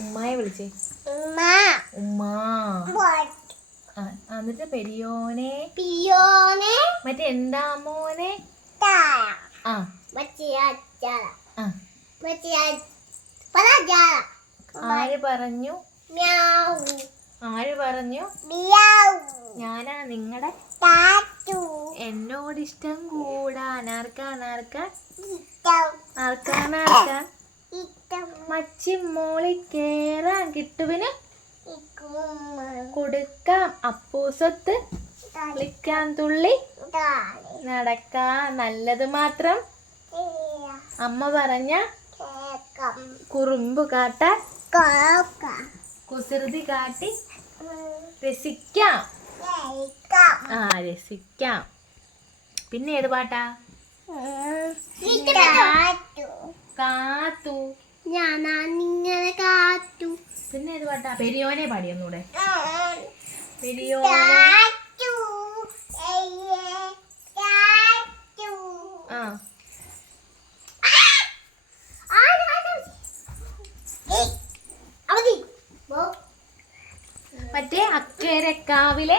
ഉമ്മായ വിളിച്ചേ ഉമ്മാ. എന്നിട്ട് പെരിയോനെ മറ്റേ എന്താ മോനെ. ആര് പറഞ്ഞു? ഞാനാ നിങ്ങളുടെ എന്നോട് ഇഷ്ടം കൂടാൻ ആർക്കാണ് മച്ചിമോളി കേറാൻ കിട്ടുവിന് കൊടുക്കാം അപ്പൂസൊത്ത് കളിക്കാൻ തുള്ളി നടക്കാൻ നല്ലത് മാത്രം അമ്മ പറഞ്ഞ കുറുമ്പ് കാട്ടാൻ കുസൃതി കാട്ടി രസിക്കാം. രസിക്കാം. പിന്നെ ഏത് പാട്ടാ? കാത്തു. ഞാനിങ്ങനെ കാത്തു. പിന്നെ ഏത് പാട്ടാ? പെരിയോനെ പാടിയൊന്നൂടെ? പെരിയോനെ മറ്റേ അക്കരക്കാവിലെ